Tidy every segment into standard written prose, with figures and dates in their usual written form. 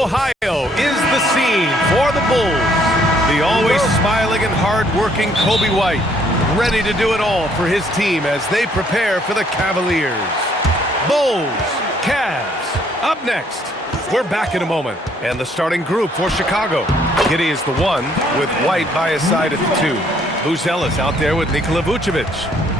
Ohio is the scene for the Bulls. The always smiling and hard-working Coby White, ready to do it all for his team as they prepare for the Cavaliers. Bulls, Cavs, up next. We're back in a moment, and the starting group for Chicago. Giddey is the one, with White by his side at the 2. Buzelis out there with Nikola Vucevic.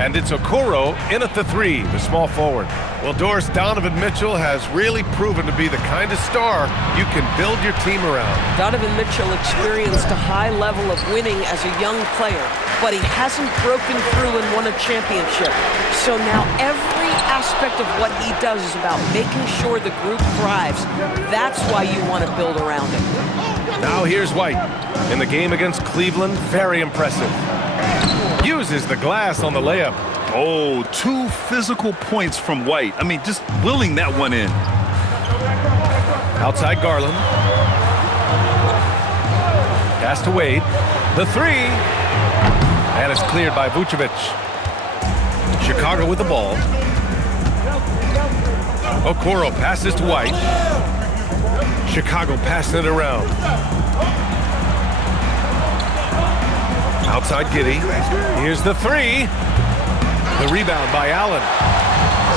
And it's Okoro in at the 3, the small forward. Well, Doris, Donovan Mitchell has really proven to be the kind of star you can build your team around. Donovan Mitchell experienced a high level of winning as a young player, but he hasn't broken through and won a championship. So now every aspect of what he does is about making sure the group thrives. That's why you want to build around him. Now here's White. In the game against Cleveland, very impressive. Uses the glass on the layup. Oh, 2 physical points from White. I mean, just willing that one in. Outside Garland. Pass to Wade. The 3. And it's cleared by Vucevic. Chicago with the ball. Okoro passes to White. Chicago passing it around. Outside Giddey. Here's the 3. The rebound by Allen.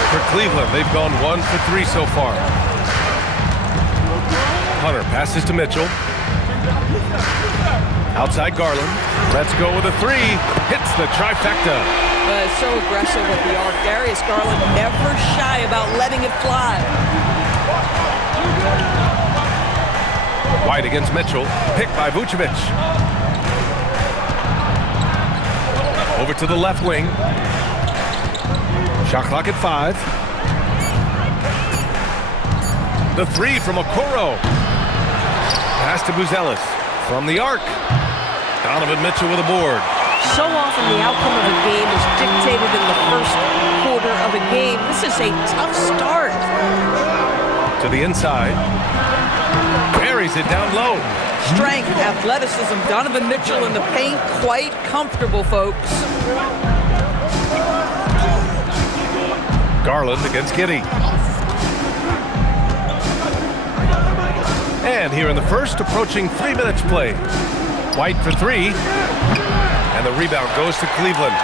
For Cleveland, they've gone 1 for 3 so far. Hunter passes to Mitchell. Outside Garland. Let's go with a 3. Hits the trifecta. So aggressive with the arc. Darius Garland never shy about letting it fly. White against Mitchell. Picked by Vucevic. Over to the left wing. Shot clock at 5. The 3 from Okoro. Pass to Buzelis. From the arc. Donovan Mitchell with a board. So often the outcome of a game is dictated in the first quarter of a game. This is a tough start. To the inside. Buries it down low. Strength, athleticism, Donovan Mitchell in the paint, quite comfortable, folks. Garland against Giddey. And here in the first, approaching 3 minutes played. White for 3. And the rebound goes to Cleveland.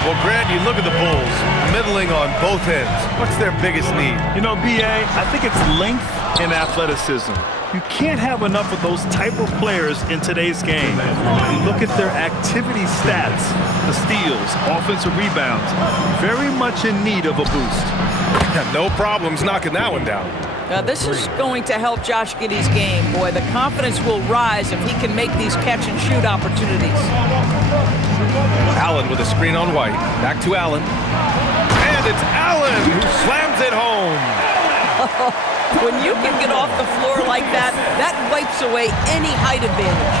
Well, Grant, you look at the Bulls, middling on both ends. What's their biggest need? You know, B.A., I think it's length and athleticism. You can't have enough of those type of players in today's game. You look at their activity stats, the steals, offensive rebounds, very much in need of a boost. No problems knocking that one down. This is going to help Josh Giddey's game. Boy, the confidence will rise if he can make these catch-and-shoot opportunities. Allen with a screen on White. Back to Allen. And it's Allen who slams it home. When you can get off the floor like that, that wipes away any height advantage.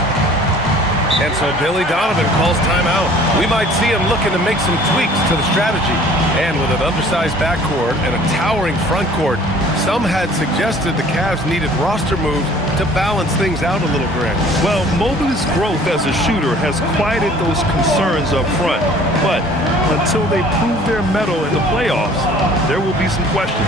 And so Billy Donovan calls timeout. We might see him looking to make some tweaks to the strategy. And with an undersized backcourt and a towering front court, some had suggested the Cavs needed roster moves to balance things out a little, Grant. Well, Mobley's growth as a shooter has quieted those concerns up front. But until they prove their mettle in the playoffs, there will be some questions.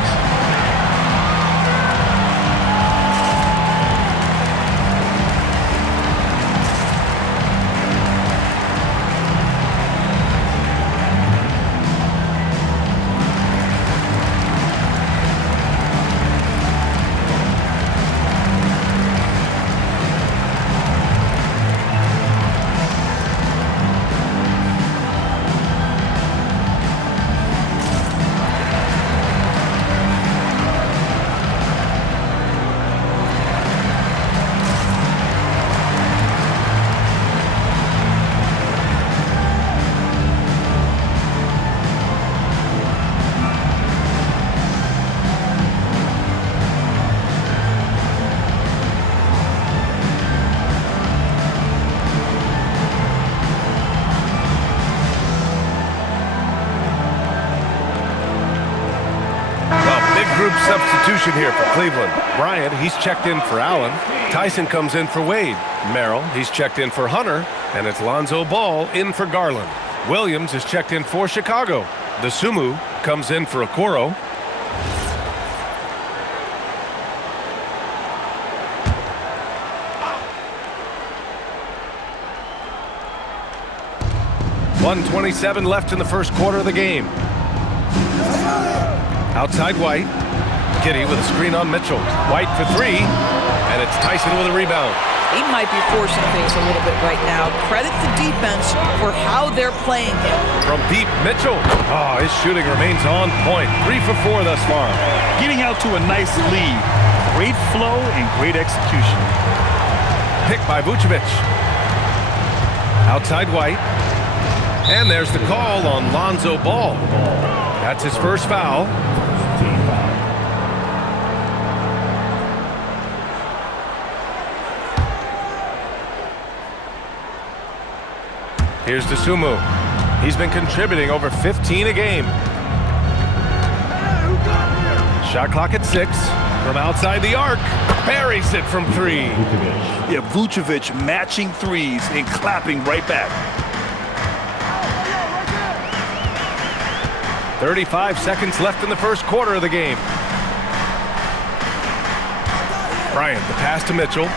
Group substitution here for Cleveland. Bryant, he's checked in for Allen. Tyson comes in for Wade. Merrill, he's checked in for Hunter. And it's Lonzo Ball in for Garland. Williams is checked in for Chicago. Dosunmu comes in for Okoro. 1:27 left in the first quarter of the game. Outside White. Giddey with a screen on Mitchell. White for three, and it's Tyson with a rebound. He might be forcing things a little bit right now. Credit the defense for how they're playing him. From deep, Mitchell. Oh, his shooting remains on point. 3 for 4 thus far. Getting out to a nice lead. Great flow and great execution. Picked by Vucevic. Outside White. And there's the call on Lonzo Ball. That's his first foul. Here's Dosunmu. He's been contributing over 15 a game. Shot clock at 6. From outside the arc. Buries it from 3. Yeah, Vucevic matching threes and clapping right back. 35 seconds left in the first quarter of the game. Bryant, the pass to Mitchell.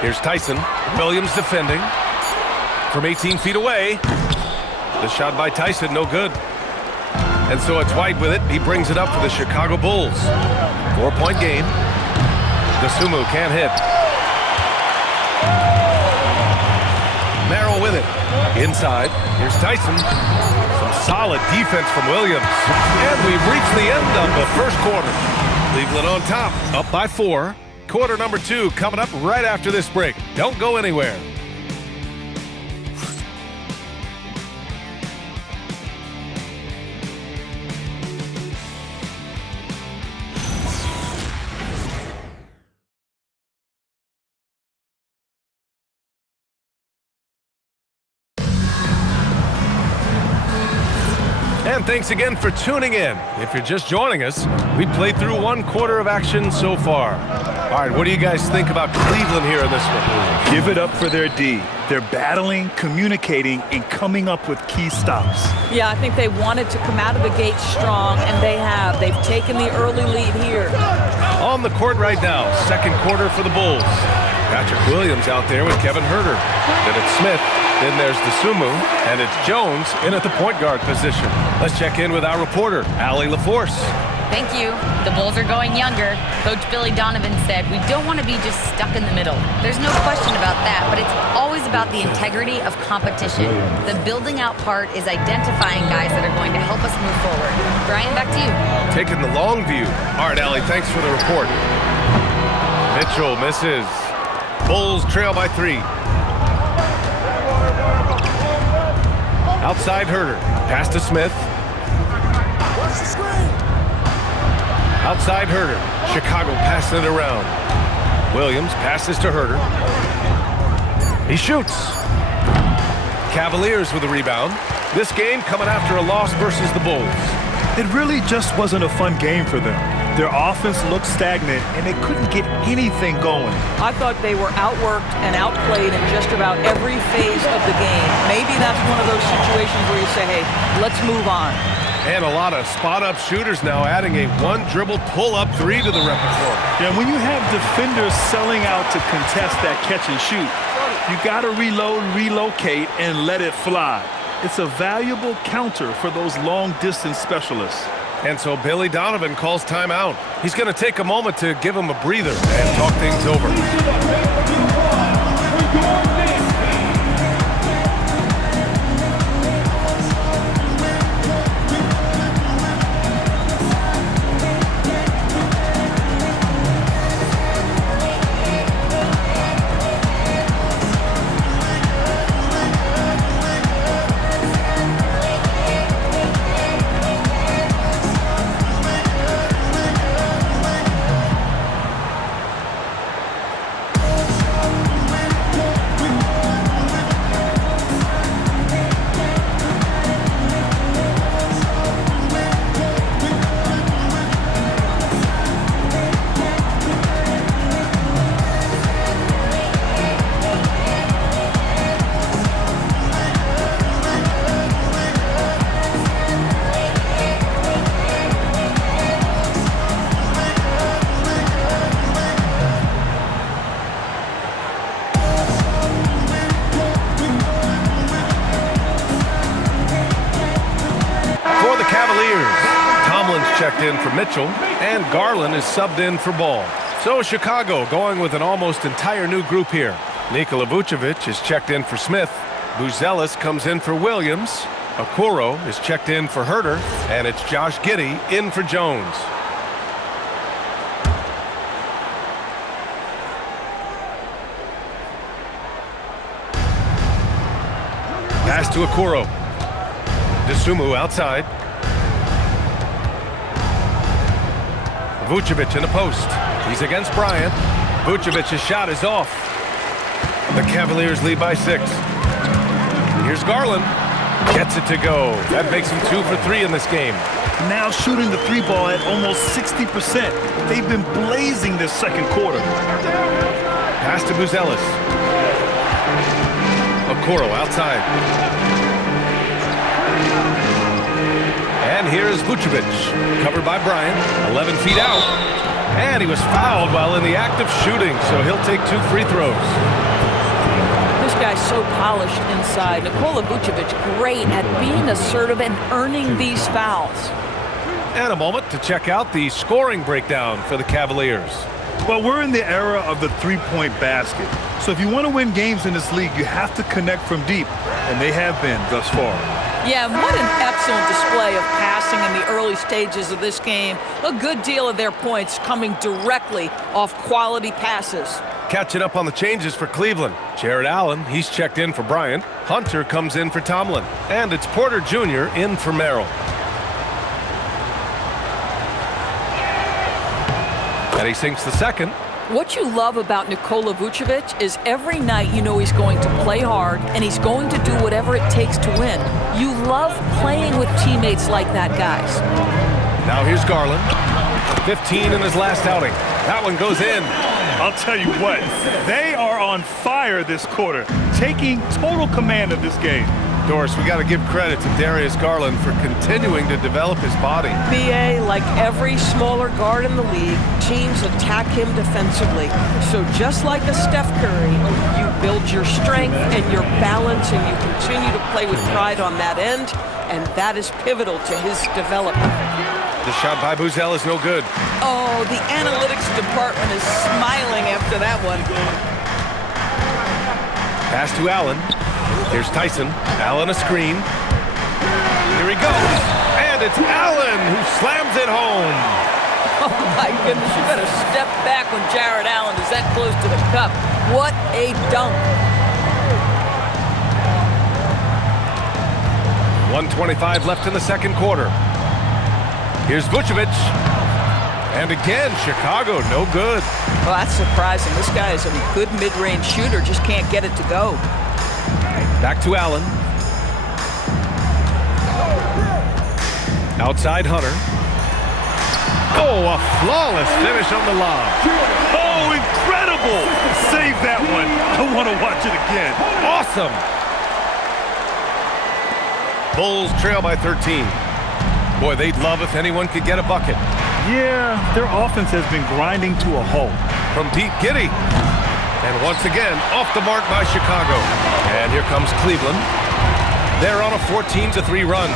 Here's Tyson. Williams defending. From 18 feet away. The shot by Tyson, no good. And so it's White with it. He brings it up for the Chicago Bulls. 4-point game. Dosunmu can't hit. Merrill with it. Inside. Here's Tyson. Some solid defense from Williams. And we've reached the end of the first quarter. Cleveland on top, up by 4. Quarter number 2 coming up right after this break. Don't go anywhere. And thanks again for tuning in. If you're just joining us, we played through 1 quarter of action so far. All right, what do you guys think about Cleveland here in this one? Give it up for their D. They're battling, communicating, and coming up with key stops. Yeah, I think they wanted to come out of the gate strong, and they have. They've taken the early lead here. On the court right now, second quarter for the Bulls. Patrick Williams out there with Kevin Huerter. Then it's Smith. Then there's Dosunmu. And it's Jones in at the point guard position. Let's check in with our reporter, Allie LaForce. Thank you. The Bulls are going younger. Coach Billy Donovan said, we don't want to be just stuck in the middle. There's no question about that, but it's always about the integrity of competition. The building out part is identifying guys that are going to help us move forward. Brian, back to you. Taking the long view. All right, Allie, thanks for the report. Mitchell misses. Bulls trail by 3. Outside Huerter. Pass to Smith. Outside Huerter. Chicago passing it around. Williams passes to Huerter. He shoots. Cavaliers with a rebound. This game coming after a loss versus the Bulls. It really just wasn't a fun game for them. Their offense looked stagnant, and they couldn't get anything going. I thought they were outworked and outplayed in just about every phase of the game. Maybe that's one of those situations where you say, hey, let's move on. And a lot of spot-up shooters now, adding a one-dribble pull-up 3 to the repertoire. Yeah, when you have defenders selling out to contest that catch and shoot, you got to reload, relocate, and let it fly. It's a valuable counter for those long-distance specialists. And so Billy Donovan calls timeout. He's going to take a moment to give him a breather and talk things over. checked in for Mitchell, and Garland is subbed in for Ball. So Chicago going with an almost entire new group here. Nikola Vucevic is checked in for Smith. Buzelis comes in for Williams. Okoro is checked in for Herter, and it's Josh Giddey in for Jones. Pass to Okoro. Dosunmu outside. Vucevic in the post. He's against Bryant. Vucevic's shot is off. The Cavaliers lead by 6. Here's Garland. Gets it to go. That makes him 2 for 3 in this game. Now shooting the 3 ball at almost 60%. They've been blazing this second quarter. Pass to Buzelis. Okoro outside. And here's Vucevic. Covered by Bryant. 11 feet out. And he was fouled while in the act of shooting, so he'll take 2 free throws. This guy's so polished inside. Nikola Vucevic, great at being assertive and earning these fouls. And a moment to check out the scoring breakdown for the Cavaliers. Well, we're in the era of the three-point basket. So if you want to win games in this league, you have to connect from deep, and they have been thus far. Yeah, what an excellent display of passing in the early stages of this game. A good deal of their points coming directly off quality passes. Catching up on the changes for Cleveland. Jared Allen, he's checked in for Bryant. Hunter comes in for Tomlin. And it's Porter Jr. in for Merrill. And he sinks the second. What you love about Nikola Vucevic is every night you know he's going to play hard and he's going to do whatever it takes to win. You love playing with teammates like that, guys. Now here's Garland. 15 in his last outing. That one goes in. I'll tell you what, they are on fire this quarter, taking total command of this game. Doris, we got to give credit to Darius Garland for continuing to develop his body. BA, like every smaller guard in the league, teams attack him defensively. So just like a Steph Curry, you build your strength and your balance and you continue to play with pride on that end, and that is pivotal to his development. The shot by Buzel is no good. Oh, the analytics department is smiling after that one. Pass to Allen. Here's Tyson. Allen a screen. Here he goes. And it's Allen who slams it home. Oh, my goodness. You better step back when Jared Allen is that close to the cup. What a dunk. 1:25 left in the second quarter. Here's Vucevic. And again, Chicago, no good. Well, that's surprising. This guy is a good mid-range shooter, just can't get it to go. Back to Allen. Outside Hunter. Oh, a flawless finish on the lob. Oh, incredible! Save that one. I want to watch it again. Awesome. Bulls trail by 13. Boy, they'd love if anyone could get a bucket. Yeah, their offense has been grinding to a halt. From deep, Giddey. And once again, off the mark by Chicago. And here comes Cleveland. They're on a 14-3 run.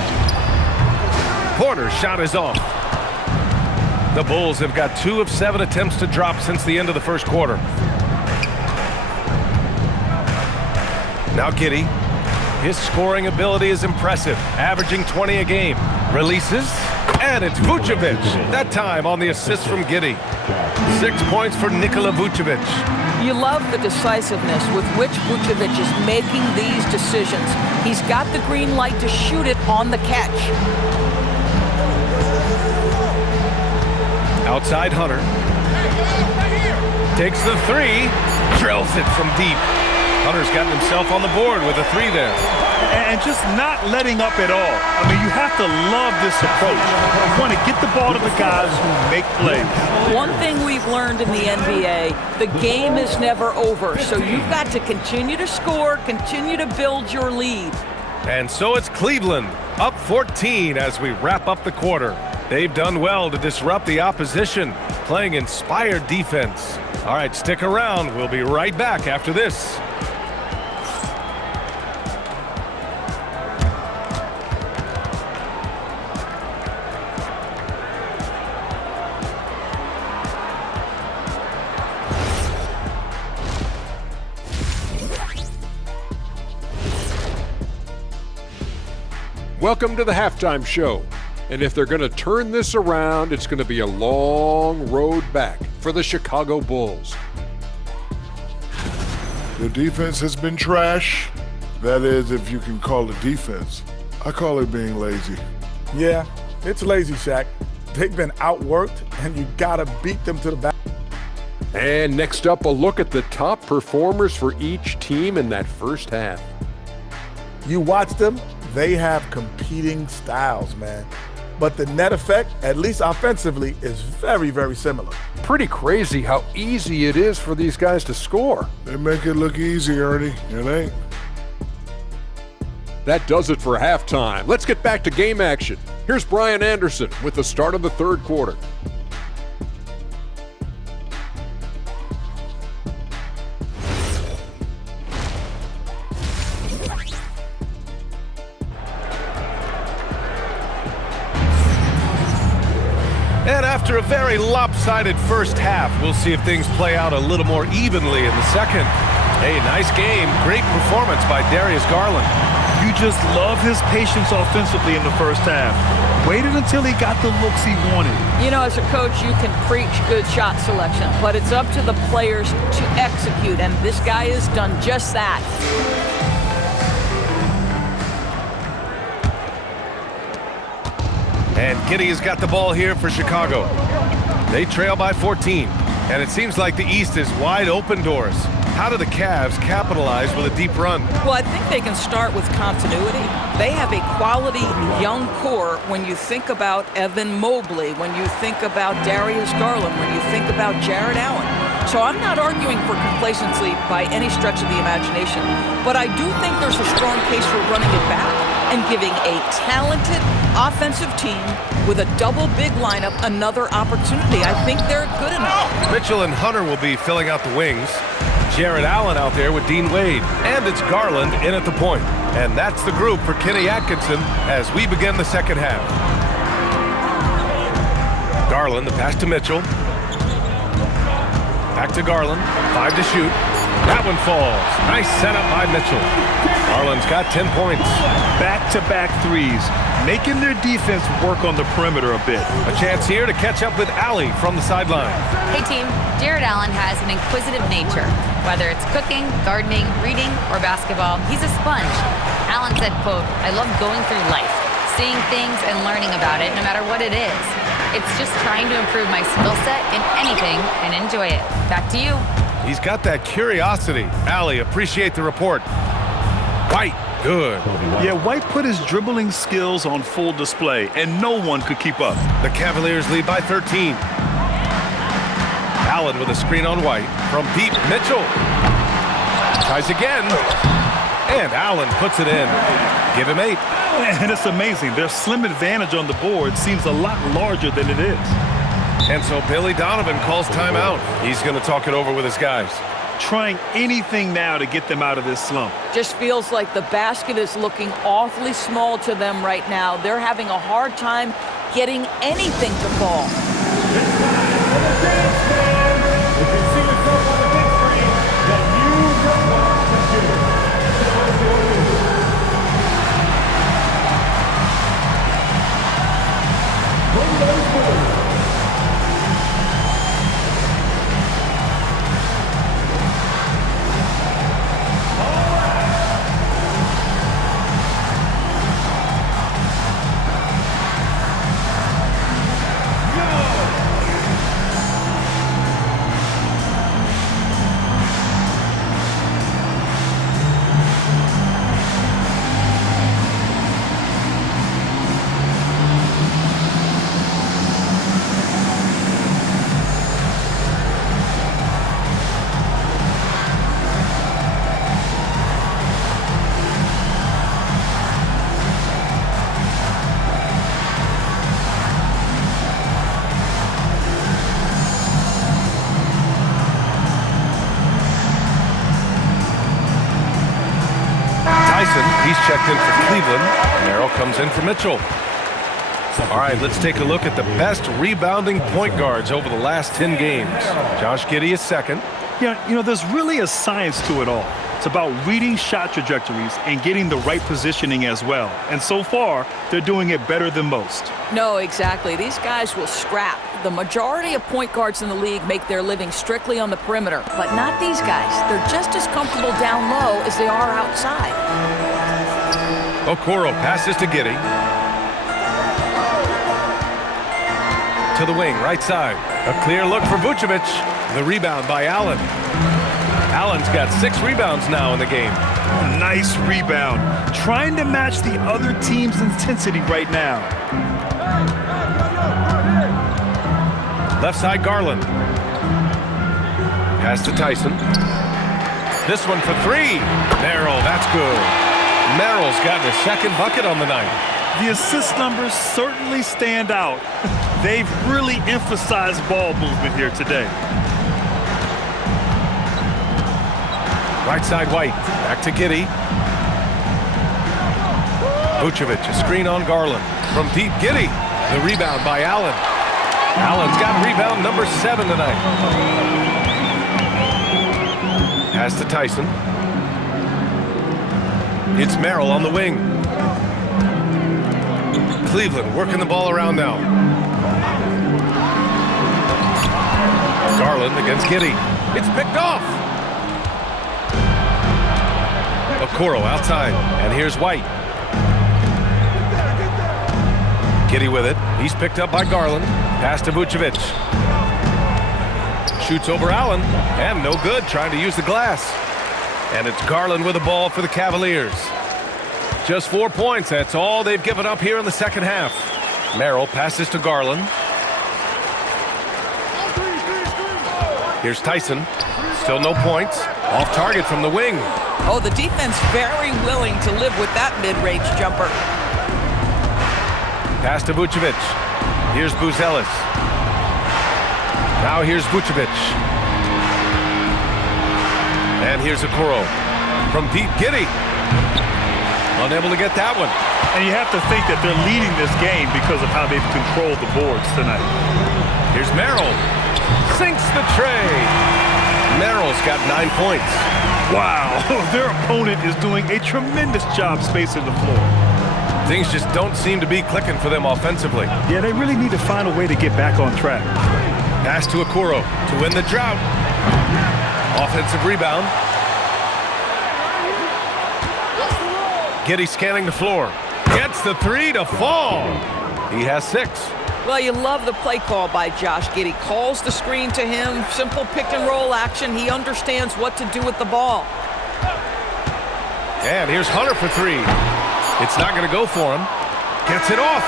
Porter's shot is off. The Bulls have got 2 of 7 attempts to drop since the end of the first quarter. Now Giddey. His scoring ability is impressive, averaging 20 a game. Releases, and it's Vucevic. That time on the assist from Giddey. 6 points for Nikola Vucevic. You love the decisiveness with which Vucevic is making these decisions. He's got the green light to shoot it on the catch. Outside Hunter. Takes the 3, drills it from deep. Hunter's gotten himself on the board with a 3 there. And just not letting up at all. I mean, you have to love this approach. You want to get the ball to the guys who make plays. One thing we've learned in the NBA, the game is never over. So you've got to continue to score, continue to build your lead. And so it's Cleveland, up 14 as we wrap up the quarter. They've done well to disrupt the opposition, playing inspired defense. All right, stick around. We'll be right back after this. Welcome to the halftime show. And if they're going to turn this around, it's going to be a long road back for the Chicago Bulls. The defense has been trash. That is, if you can call it defense. I call it being lazy. Yeah, it's lazy, Shaq. They've been outworked, and you gotta beat them to the back. And next up, a look at the top performers for each team in that first half. You watch them, they have competing styles, man. But the net effect, at least offensively, is very, very similar. Pretty crazy how easy it is for these guys to score. They make it look easy, Ernie. It ain't. That does it for halftime. Let's get back to game action. Here's Brian Anderson with the start of the third quarter. And after a very lopsided first half, we'll see if things play out a little more evenly in the second. Hey, nice game. Great performance by Darius Garland. You just love his patience offensively in the first half. Waited until he got the looks he wanted. You know, as a coach, you can preach good shot selection, but it's up to the players to execute, and this guy has done just that. And Giddey has got the ball here for Chicago. They trail by 14, and it seems like the East is wide open doors. How do the Cavs capitalize with a deep run? Well, I think they can start with continuity. They have a quality young core when you think about Evan Mobley, when you think about Darius Garland, when you think about Jarrett Allen. So I'm not arguing for complacency by any stretch of the imagination, but I do think there's a strong case for running it back and giving a talented offensive team with a double big lineup another opportunity. I think they're good enough. Mitchell and Hunter will be filling out the wings. Jarrett Allen out there with Dean Wade. And it's Garland in at the point. And that's the group for Kenny Atkinson as we begin the second half. Garland, the pass to Mitchell. Back to Garland, 5 to shoot. That one falls. Nice setup by Mitchell. Garland's got 10 points. Back-to-back threes, making their defense work on the perimeter a bit. A chance here to catch up with Allie from the sideline. Hey team, Jarrett Allen has an inquisitive nature. Whether it's cooking, gardening, reading, or basketball, he's a sponge. Allen said, quote, "I love going through life, seeing things and learning about it no matter what it is. It's just trying to improve my skill set in anything and enjoy it." Back to you. He's got that curiosity. Allie, appreciate the report. White, good. Yeah, White put his dribbling skills on full display, and no one could keep up. The Cavaliers lead by 13. Allen with a screen on White. From deep, Mitchell. Tries again. And Allen puts it in. Give him 8. And it's amazing. Their slim advantage on the board seems a lot larger than it is. And so Billy Donovan calls timeout. He's going to talk it over with his guys. Trying anything now to get them out of this slump. Just feels like the basket is looking awfully small to them right now. They're having a hard time getting anything to fall. He's checked in for Cleveland. Merrill comes in for Mitchell. All right, let's take a look at the best rebounding point guards over the last 10 games. Josh Giddey is second. Yeah, you know, there's really a science to it all. It's about reading shot trajectories and getting the right positioning as well. And so far, they're doing it better than most. No, exactly. These guys will scrap. The majority of point guards in the league make their living strictly on the perimeter, but not these guys. They're just as comfortable down low as they are outside. Okoro passes to Giddey. To the wing, right side. A clear look for Vucevic. The rebound by Allen. Allen's got 6 rebounds now in the game. Nice rebound. Trying to match the other team's intensity right now. Left side, Garland. Pass to Tyson. This one for 3. Merrill, that's good. Merrill's gotten his second bucket on the night. The assist numbers certainly stand out. They've really emphasized ball movement here today. Right side, White. Back to Giddey. Vucevic, a screen on Garland. From deep, Giddey. The rebound by Allen. Allen's got rebound number 7 tonight. Pass to Tyson. It's Merrill on the wing. Cleveland working the ball around now. Garland against Giddey. It's picked off. Okoro outside, and here's White. Giddey with it. He's picked up by Garland. Pass to Vucevic. Shoots over Allen, and no good, trying to use the glass. And it's Garland with the ball for the Cavaliers. Just 4 points, that's all they've given up here in the second half. Merrill passes to Garland. Here's Tyson. Still no points. Off target from the wing. Oh, the defense very willing to live with that mid-range jumper. Pass to Vucevic. Here's Buzelis. Now here's Vucevic. And here's Okoro. From deep, Giddey. Unable to get that one. And you have to think that they're leading this game because of how they've controlled the boards tonight. Here's Merrill. Sinks the tray. Merrill's got 9 points. Wow, their opponent is doing a tremendous job spacing the floor. Things just don't seem to be clicking for them offensively. Yeah, they really need to find a way to get back on track. Pass to Okoro to win the drought. Offensive rebound. Giddey scanning the floor. Gets the 3 to fall. He has 6. Well, you love the play call by Josh Giddey. Calls the screen to him, simple pick-and-roll action. He understands what to do with the ball. And here's Hunter for 3. It's not going to go for him. Gets it off.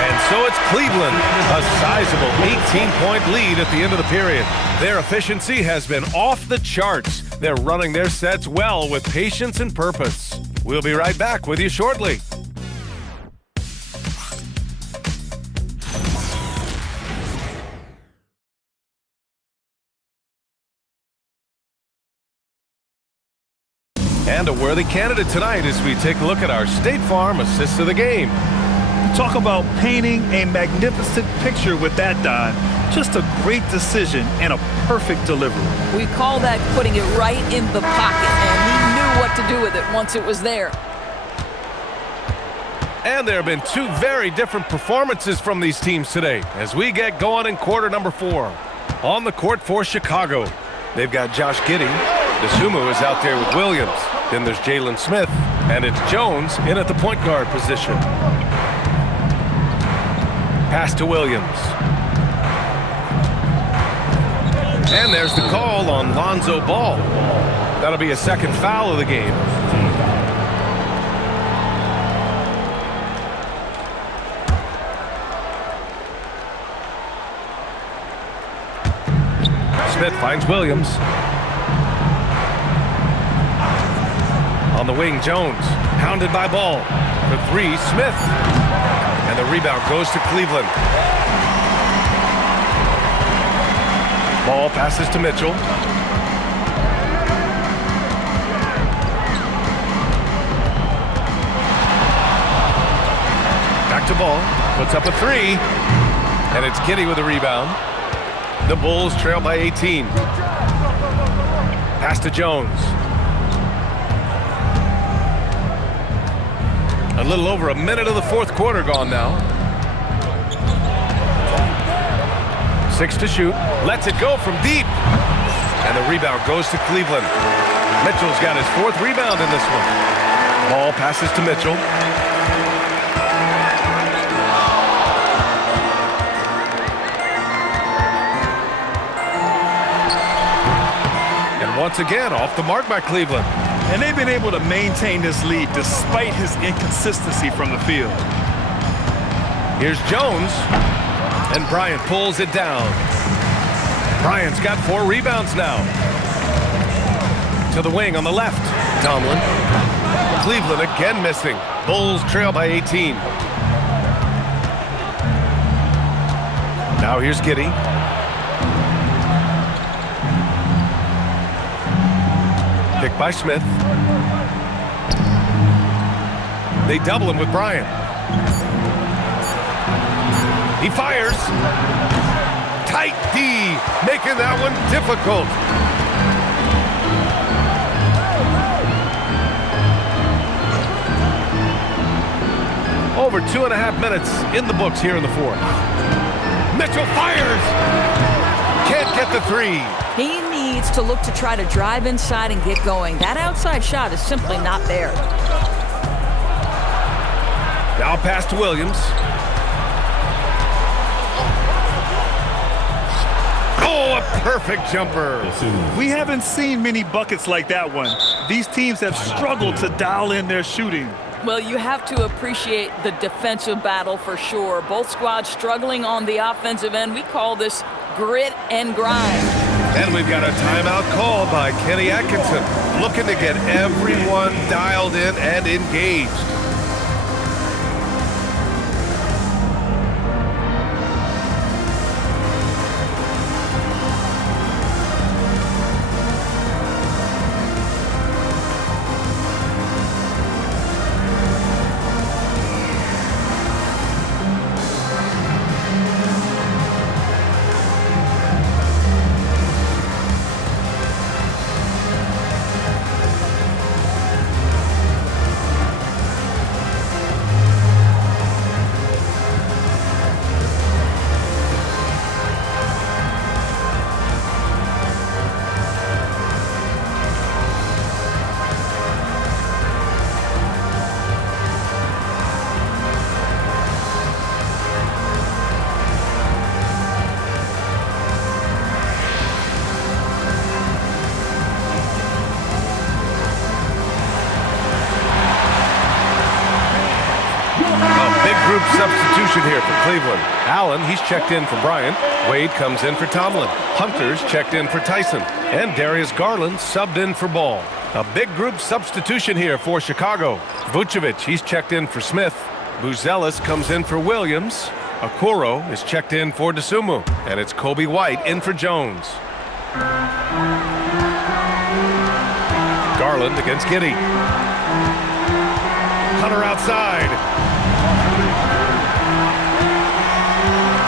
And so it's Cleveland, a sizable 18-point lead at the end of the period. Their efficiency has been off the charts. They're running their sets well with patience and purpose. We'll be right back with you shortly. And a worthy candidate tonight as we take a look at our State Farm Assist of the Game. Talk about painting a magnificent picture with that, Don. Just a great decision and a perfect delivery. We call that putting it right in the pocket, and he knew what to do with it once it was there. And there have been 2 very different performances from these teams today as we get going in quarter number 4. On the court for Chicago, they've got Josh Giddey. Dosunmu is out there with Williams. Then there's Jalen Smith, and it's Jones in at the point guard position. Pass to Williams. And there's the call on Lonzo Ball. That'll be a second foul of the game. Smith finds Williams. On the wing, Jones, hounded by Ball. For 3, Smith. And the rebound goes to Cleveland. Ball passes to Mitchell. Back to Ball, puts up a 3. And it's Giddey with the rebound. The Bulls trail by 18. Pass to Jones. A little over a minute of the fourth quarter gone now. 6 to shoot. Lets it go from deep. And the rebound goes to Cleveland. Mitchell's got his 4th rebound in this one. Ball passes to Mitchell. And once again, off the mark by Cleveland. And they've been able to maintain this lead despite his inconsistency from the field. Here's Jones. And Bryant pulls it down. Bryant's got 4 rebounds now. To the wing on the left. Tomlin. Cleveland again missing. Bulls trail by 18. Now here's Giddey. Pick by Smith. They double him with Bryant. He fires. Tight D, making that one difficult. Over 2.5 minutes in the books here in the fourth. Mitchell fires. Can't get the 3. He needs to look to try to drive inside and get going. That outside shot is simply not there. Now pass to Williams. Oh, a perfect jumper. We haven't seen many buckets like that one. These teams have struggled to dial in their shooting. Well, you have to appreciate the defensive battle for sure. Both squads struggling on the offensive end. We call this grit and grind. And we've got a timeout call by Kenny Atkinson, looking to get everyone dialed in and engaged. Group substitution here for Cleveland. Allen, he's checked in for Bryant. Wade comes in for Tomlin. Hunter's checked in for Tyson. And Darius Garland subbed in for Ball. A big group substitution here for Chicago. Vucevic, he's checked in for Smith. Buzelis comes in for Williams. Okoro is checked in for DeSumo. And it's Coby White in for Jones. Garland against Giddey. Hunter outside.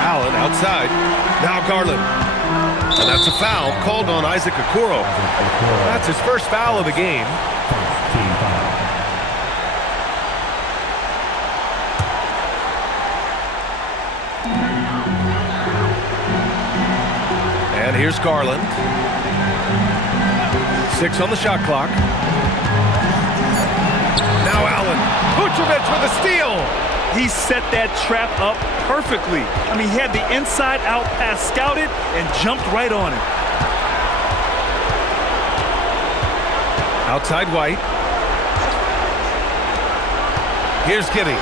Allen outside. Now Garland. And that's a foul called on Isaac Okoro. That's his first foul of the game. And here's Garland. 6 on the shot clock. Now Allen. Vucevic with a steal. He set that trap up perfectly. I mean, he had the inside-out pass scouted and jumped right on it. Outside White. Here's Giddey.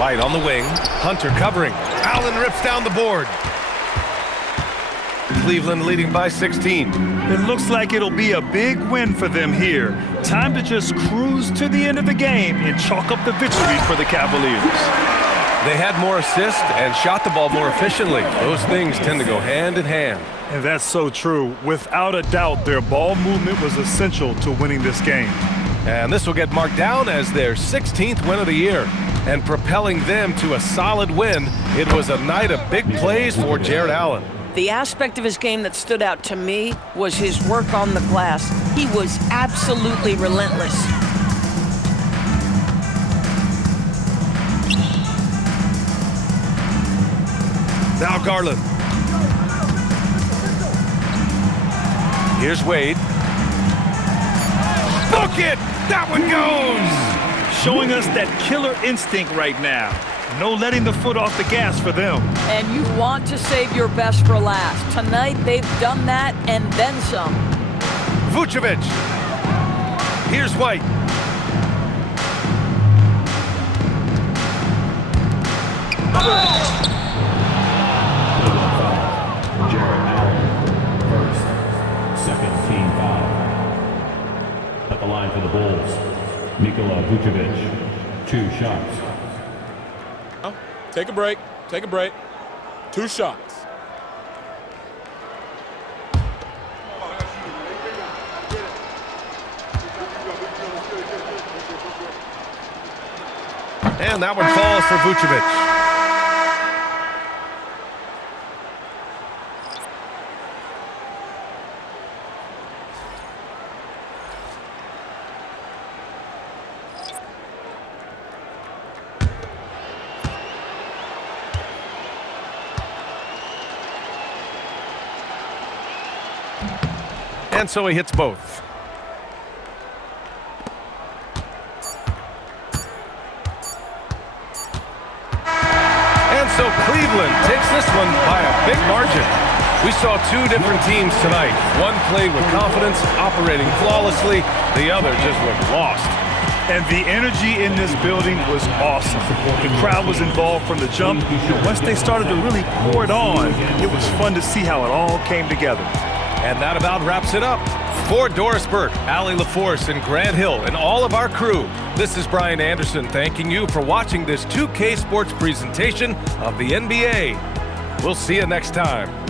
White on the wing. Hunter covering. Allen rips down the board. Cleveland leading by 16. It looks like it'll be a big win for them here. Time to just cruise to the end of the game and chalk up the victory for the Cavaliers. They had more assists and shot the ball more efficiently. Those things tend to go hand in hand. And that's so true. Without a doubt, their ball movement was essential to winning this game. And this will get marked down as their 16th win of the year. And propelling them to a solid win, it was a night of big plays for Jarrett Allen. The aspect of his game that stood out to me was his work on the glass. He was absolutely relentless. Now Garland. Here's Wade. Book it! That one goes! Showing us that killer instinct right now. No letting the foot off the gas for them. And you want to save your best for last. Tonight, they've done that and then some. Vucevic. Here's White. Jarrett Allen, first, second team foul. At the line for the Bulls, Nikola Vucevic, 2 shots. Take a break. Take a break. 2 shots. And that one falls for Vucevic. And so he hits both. And so Cleveland takes this one by a big margin. We saw 2 different teams tonight. One played with confidence, operating flawlessly. The other just looked lost. And the energy in this building was awesome. The crowd was involved from the jump, and once they started to really pour it on, it was fun to see how it all came together. And that about wraps it up. For Doris Burke, Allie LaForce, and Grant Hill, and all of our crew, this is Brian Anderson thanking you for watching this 2K Sports presentation of the NBA. We'll see you next time.